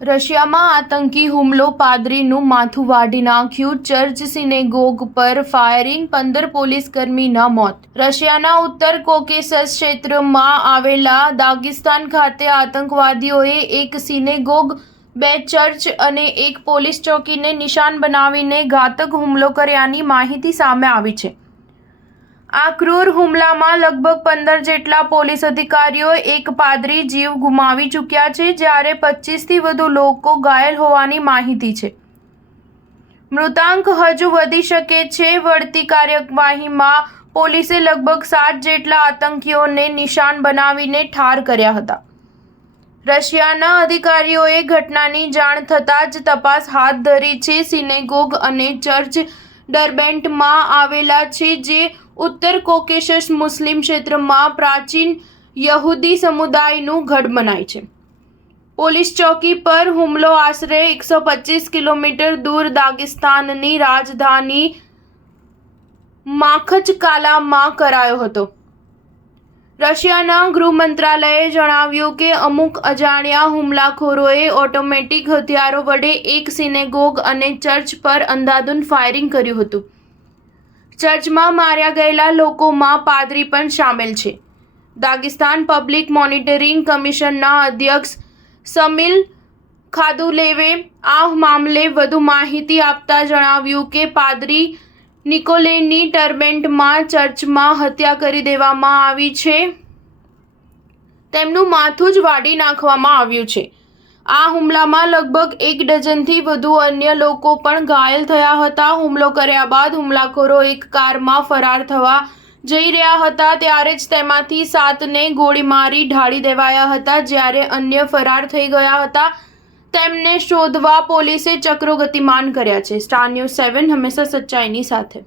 રશિયામાં આતંકી હુમલો, પાદરીનું માથું વાઢી નાખ્યું, ચર્ચ સિનેગોગ પર ફાયરિંગ, 15 પોલીસકર્મીના મોત. રશિયાના ઉત્તર કોકેસસ ક્ષેત્રમાં આવેલા દાગિસ્તાન ખાતે આતંકવાદીઓએ એક સિનેગોગ, 2 ચર્ચ અને એક પોલીસ ચોકીને નિશાન બનાવીને ઘાતક હુમલો કર્યાની માહિતી સામે આવી છે. આ ક્રૂર હુમલામાં લગભગ 15 જેટલા પોલીસ અધિકારીઓ, એક પાદરી જીવ ગુમાવી ચૂક્યા છે, જ્યારે 25થી વધુ લોકો ઘાયલ હોવાની માહિતી છે. મૃતાંક હજુ વધી શકે છે. વળતી કાર્યવાહીમાં પોલીસે લગભગ 60 જેટલા આતંકીઓને નિશાન બનાવીને ઠાર કર્યા હતા. રશિયાના અધિકારીઓએ ઘટનાની જાણ થતાં જ તપાસ હાથ ધરી છે. સિનેગોગ અને ચર્ચ ડર્બેન્ટમાં આવેલા છે, જે ઉત્તર કોકેસસ મુસ્લિમ ક્ષેત્રમાં પ્રાચીન યહૂદી સમુદાયનું ગઢ મનાય છે. પોલીસ ચોકી પર હુમલો આશરે 125 કિલોમીટર દૂર દાગિસ્તાનની રાજધાની માખચકાલામાં કરાયો હતો. રશિયાના ગૃહ મંત્રાલયે જણાવ્યું કે અમુક અજાણ્યા હુમલાખોરોએ ઓટોમેટિક હથિયારો વડે એક સિનેગોગ અને ચર્ચ પર અંધાધૂંધ ફાયરિંગ કર્યું હતું. ચર્ચમાં માર્યા ગયેલા લોકોમાં પાદરી પણ સામેલ છે. દાગિસ્તાન પબ્લિક મોનિટરિંગ કમિશનના અધ્યક્ષ સમીલ ખાદુલેવે આ મામલે વધુ માહિતી આપતા જણાવ્યું કે પાદરી નિકોલેની ડર્બેન્ટમાં ચર્ચમાં હત્યા કરી દેવામાં આવી છે. તેમનું માથું જ વાઢી નાખવામાં આવ્યું છે. આ હુમલામાં લગભગ 1 ડઝનથી વધુ અન્ય લોકો પણ ઘાયલ થયા હતા. હુમલો કર્યા બાદ હુમલાખોરો એક કારમાં ફરાર થવા જઈ રહ્યા હતા, ત્યારે જ તેમાંથી 7ને ગોળી મારી ઢાળી દેવાયા હતા, જ્યારે અન્ય ફરાર થઈ ગયા હતા. તેમને શોધવા પોલીસે ચક્રો ગતિમાન કર્યા છે. સ્ટાર ન્યૂઝ 7 હંમેશા સચ્ચાઈની સાથે.